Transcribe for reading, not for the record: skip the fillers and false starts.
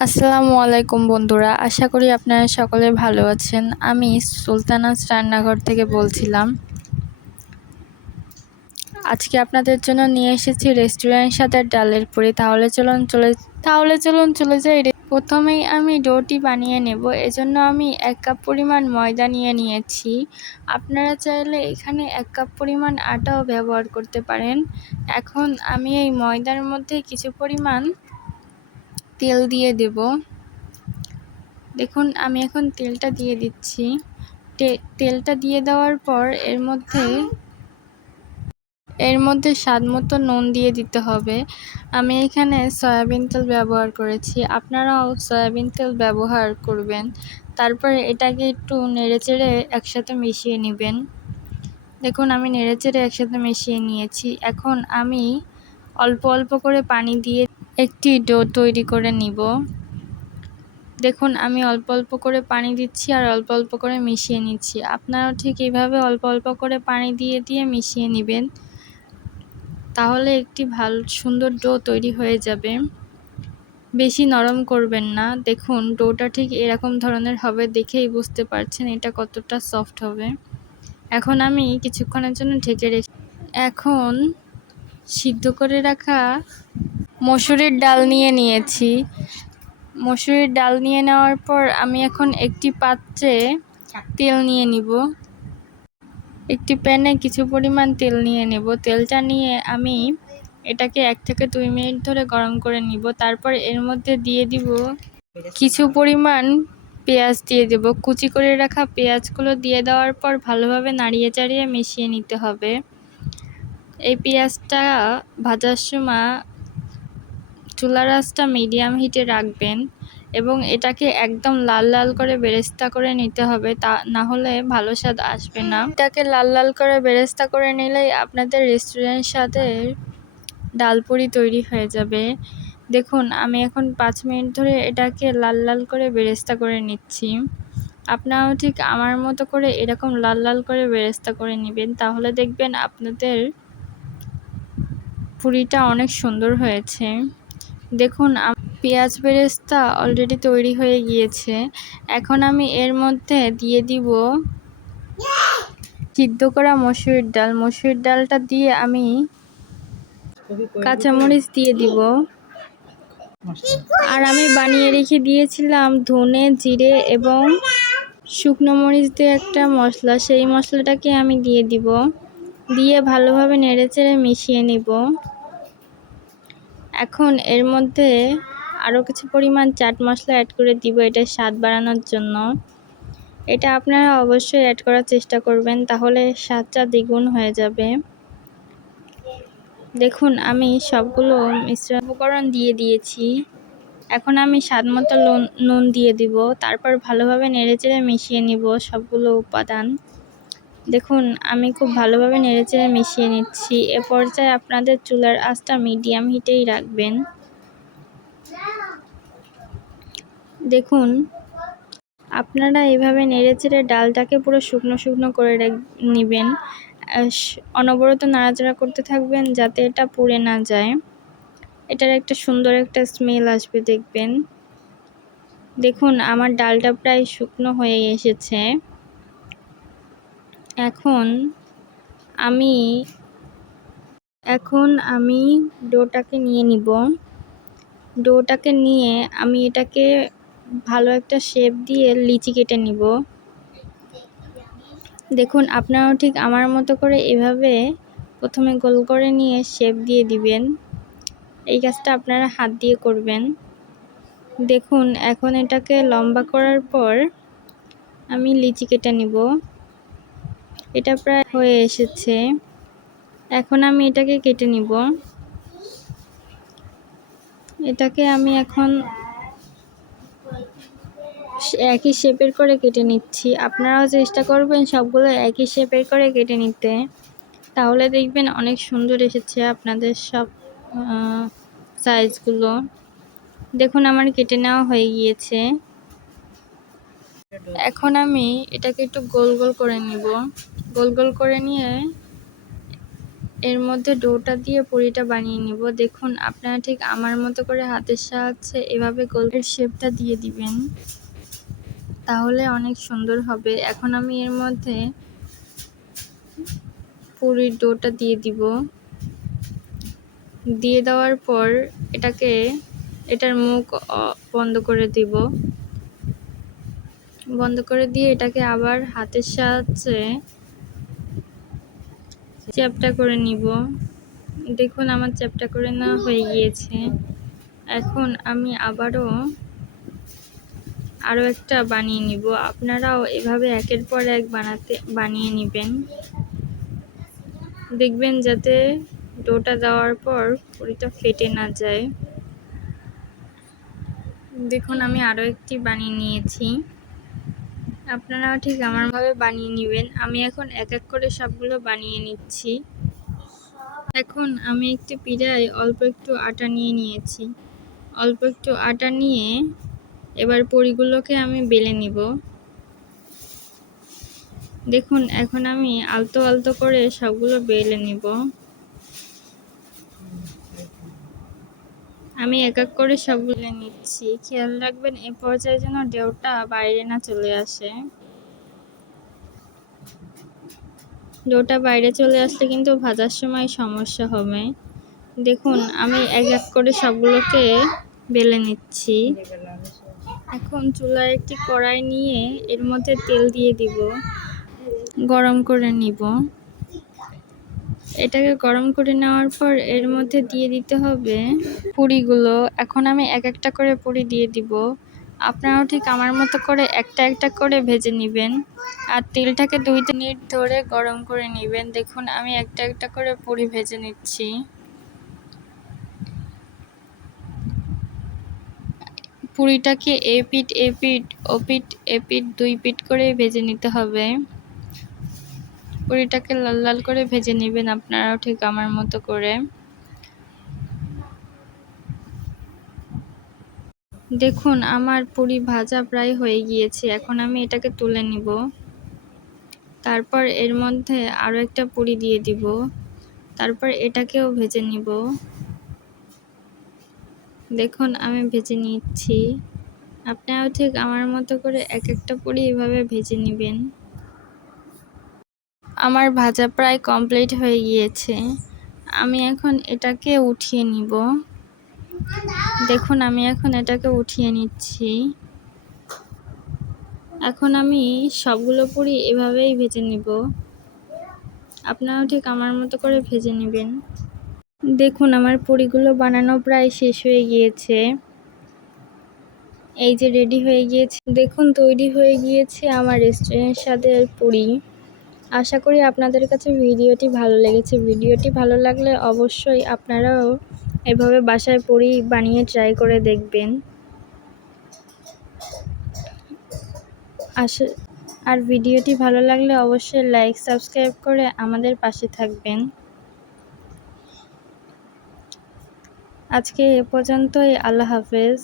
আসসালামু আলাইকুম বন্ধুরা, আশা করি আপনারা সকলে ভালো আছেন। আমি সুলতানাস রান্নাঘর থেকে বলছিলাম। আজকে আপনাদের জন্য নিয়ে এসেছি রেস্টুরেন্ট স্বাদের ডালের পুরি। তাহলে চলুন চলে যাই। প্রথমেই আমি ডোটি বানিয়ে নেব। এজন্য আমি 1 কাপ পরিমাণ ময়দা নিয়ে নিয়েছি। আপনারা চাইলে এখানে 1 কাপ পরিমাণ আটাও ব্যবহার করতে পারেন। এখন আমি এই ময়দার মধ্যে কিছু পরিমাণ তেল দিয়ে দেব। দেখুন, আমি এখন তেলটা দিয়ে দিচ্ছি। তেলটা দিয়ে দেওয়ার পর এর মধ্যে স্বাদ মতো নুন দিয়ে দিতে হবে। আমি এখানে সয়াবিন তেল ব্যবহার করেছি, আপনারাও সয়াবিন তেল ব্যবহার করবেন। তারপরে এটাকে একটু নেড়েচেড়ে একসাথে মিশিয়ে নেবেন। দেখুন, আমি নেড়েচেড়ে একসাথে মিশিয়ে নিয়েছি। এখন আমি অল্প অল্প করে পানি দিয়ে একটি ডো তৈরি করে নিব। দেখুন, আমি অল্প অল্প করে পানি দিচ্ছি আর অল্প অল্প করে মিশিয়ে নিচ্ছি। আপনারাও ঠিক এইভাবে অল্প অল্প করে পানি দিয়ে মিশিয়ে নেবেন। তাহলে একটি সুন্দর ডো তৈরি হয়ে যাবে। বেশি নরম করবেন না। দেখুন, ডোটা ঠিক এরকম ধরনের হবে, দেখেই বুঝতে পারছেন এটা কতটা সফট হবে। এখন আমি কিছুক্ষণের জন্য ঢেকে রেখে এখন সিদ্ধ করে রাখা মসুরির ডাল নিয়ে নিয়েছি। মসুরির ডাল নিয়ে নেওয়ার পর আমি এখন একটি পাত্রে তেল নিয়ে নিব। একটি প্যানে কিছু পরিমাণ তেল নিয়ে নেব। তেলটা নিয়ে আমি এটাকে 1 থেকে 2 মিনিট ধরে গরম করে নিব। তারপর এর মধ্যে দিয়ে দিব কিছু পরিমাণ পেঁয়াজ দিয়ে দেব। কুচি করে রাখা পেঁয়াজগুলো দিয়ে দেওয়ার পর ভালোভাবে নাড়িয়ে চাড়িয়ে মিশিয়ে নিতে হবে। এই পেঁয়াজটা ভাজার সময় চুলার আঁচটা মিডিয়াম হিটে রাখবেন এবং এটাকে একদম লাল লাল করে বেরেস্তা করে নিতে হবে, তা না হলে ভালো স্বাদ আসবে না। এটাকে লাল লাল করে বেরেস্তা করে নিলেই আপনাদের রেস্টুরেন্ট স্বাদের ডালপুরি তৈরি হয়ে যাবে। দেখুন, আমি এখন 5 মিনিট ধরে এটাকে লাল লাল করে বেরেস্তা করে নিচ্ছি। আপনারাও ঠিক আমার মতো করে এরকম লাল লাল করে বেরেস্তা করে নেবেন, তাহলে দেখবেন আপনাদের পুরিটা অনেক সুন্দর হয়েছে। দেখুন, পেঁয়াজ বেরেস্তা অলরেডি তৈরি হয়ে গিয়েছে। এখন আমি এর মধ্যে দিয়ে দিব সিদ্ধ করা মসুরির ডালটা দিয়ে আমি কাঁচামরিচ দিয়ে দিব। আর আমি বানিয়ে রেখে দিয়েছিলাম ধনে, জিরে এবং শুকনো মরিচ দিয়ে একটা মশলা, সেই মশলাটাকে আমি দিয়ে দিব। দিয়ে ভালোভাবে নেড়েচেড়ে মিশিয়ে নিব। এখন এর মধ্যে আরও কিছু পরিমাণ চাট মশলা অ্যাড করে দিব, এটা স্বাদ বাড়ানোর জন্য। এটা আপনারা অবশ্যই অ্যাড করার চেষ্টা করবেন, তাহলে স্বাদটা দ্বিগুণ হয়ে যাবে। দেখুন, আমি সবগুলো মিশ্রণ উপকরণ দিয়ে দিয়েছি। এখন আমি স্বাদ মতো নুন দিয়ে দিব। তারপর ভালোভাবে নেড়েচেড়ে মিশিয়ে নিব সবগুলো উপাদান। দেখুন, আমি খুব ভালোভাবে নেড়েচেড়ে মিশিয়ে নিচ্ছি। এ পর্যায়ে আপনাদের চুলার আঁচটা মিডিয়াম হিটেই রাখবেন। দেখুন, আপনারা এভাবে নেড়েচেড়ে ডালটাকে পুরো শুকনো শুকনো করে নেবেন। অনবরত নাড়াচাড়া করতে থাকবেন যাতে এটা পুড়ে না যায়। এটার একটা সুন্দর একটা স্মেল আসবে দেখবেন। দেখুন, আমার ডালটা প্রায় শুকনো হয়ে এসেছে। এখন আমি ডোটাকে নিয়ে নিব। ডোটাকে নিয়ে আমি এটাকে ভালো একটা শেপ দিয়ে লিচি কেটে নিব। দেখুন, আপনারাও ঠিক আমার মতো করে এভাবে প্রথমে গোল করে নিয়ে শেপ দিয়ে দিবেন। এই কাজটা আপনারা হাত দিয়ে করবেন। দেখুন, এখন এটাকে লম্বা করার পর আমি লিচি কেটে নিব। এটা প্রায় হয়ে এসেছে। এখন আমি এটাকে কেটে নিব। এটাকে আমি এখন একই শেপের করে কেটে নিচ্ছি। আপনারাও চেষ্টা করবেন সবগুলো একই শেপের করে কেটে নিতে, তাহলে দেখবেন অনেক সুন্দর এসেছে আপনাদের সব সাইজগুলো। দেখুন, আমার কেটে নেওয়া হয়ে গিয়েছে। এখন আমি এটাকে একটু গোল গোল করে নিব। গোল গোল করে নিয়ে এর মধ্যে ডোটা দিয়ে পুরিটা বানিয়ে নিব। দেখুন আপনারা ঠিক আমার মতো করে হাতের সাহায্যে এভাবে গোলের শেপটা দিয়ে দিবেন, তাহলে অনেক সুন্দর হবে। এখন আমি এর মধ্যে পুরির ডোটা দিয়ে দিব। দিয়ে দেওয়ার পর এটার মুখ বন্ধ করে দিব। বন্ধ করে দিয়ে এটাকে আবার হাতের সাহায্যে চ্যাপ্টা করে নিব। দেখুন আমার চ্যাপ্টা করে নেওয়া হয়ে গিয়েছে। এখন আমি আরও একটা বানিয়ে নিব। আপনারাও এভাবে একের পর এক বানিয়ে নেবেন। দেখবেন যাতে ডোটা দেওয়ার পর পুরিটা ফেটে না যায়। দেখুন আমি আরও একটি বানিয়ে নিয়েছি। আপনারাও ঠিক আমারভাবে বানিয়ে নেবেন। আমি এখন এক এক করে সবগুলো বানিয়ে নিচ্ছি। এখন আমি একটি পিঠায় অল্প একটু আটা নিয়ে নিয়েছি। অল্প একটু আটা নিয়ে এবার পুরিগুলোকে আমি বেলে নিব। দেখুন এখন আমি আলতো আলতো করে সবগুলো বেলে নিব। আমি এক এক করে সবগুলো নিচ্ছি। খেয়াল রাখবেন এই পর্যায়ে যেন ডোটা বাইরে না চলে আসে। ডোটা বাইরে চলে আসলে কিন্তু ভাজার সময় সমস্যা হবে। দেখুন আমি এক এক করে সবগুলোকে বেলে নিচ্ছি। এখন চুলায় একটি কড়াই নিয়ে এর মধ্যে তেল দিয়ে দিব, গরম করে নিব। এটাকে গরম করে নেওয়ার পর এর মধ্যে দিয়ে দিতে হবে পুরিগুলো। এখন আমি এক একটা করে পুরি দিয়ে দিব। আপনারাও ঠিক আমার মতো করে একটা একটা করে ভেজে নেবেন, আর তেলটাকে 2 মিনিট ধরে গরম করে নেবেন। দেখুন আমি একটা একটা করে পুরি ভেজে নিচ্ছি। পুরিটাকে এপিঠ ওপিঠ 2 পিঠ করে ভেজে নিতে হবে। পুরিটাকে লাল লাল করে ভেজে নেবেন আপনারাও ঠিক আমার মতো করে। দেখুন আমার পুরি ভাজা প্রায় হয়ে গিয়েছে। এখন আমি এটাকে তুলে নিব। তারপর এর মধ্যে আরও একটা পুরি দিয়ে দিব। তারপর এটাকেও ভেজে নিব। দেখুন আমি ভেজে নিচ্ছি। আপনারাও ঠিক আমার মতো করে এক একটা পুরি এভাবে ভেজে নেবেন। আমার ভাজা প্রায় কমপ্লিট হয়ে গিয়েছে। আমি এখন এটাকে উঠিয়ে নিব। দেখুন আমি এখন এটাকে উঠিয়ে নিচ্ছি। এখন আমি সবগুলো পুরি এভাবেই ভেজে নিব। আপনারাও ঠিক আমার মতো করে ভেজে নেবেন। দেখুন আমার পুরিগুলো বানানো প্রায় শেষ হয়ে গিয়েছে। এই যে রেডি হয়ে গিয়েছে। দেখুন তৈরি হয়ে গিয়েছে আমার রেস্টুরেন্ট স্বাদের পুরি। আশা করি আপনাদের কাছে ভিডিওটি ভালো লেগেছে। ভিডিওটি ভালো লাগলে অবশ্যই আপনারাও এভাবে বাসায় পুরি বানিয়ে ট্রাই করে দেখবেন। আর ভিডিওটি ভালো লাগলে অবশ্যই লাইক সাবস্ক্রাইব করে আমাদের পাশে থাকবেন। আজকে এ পর্যন্তই। আল্লাহ হাফেজ।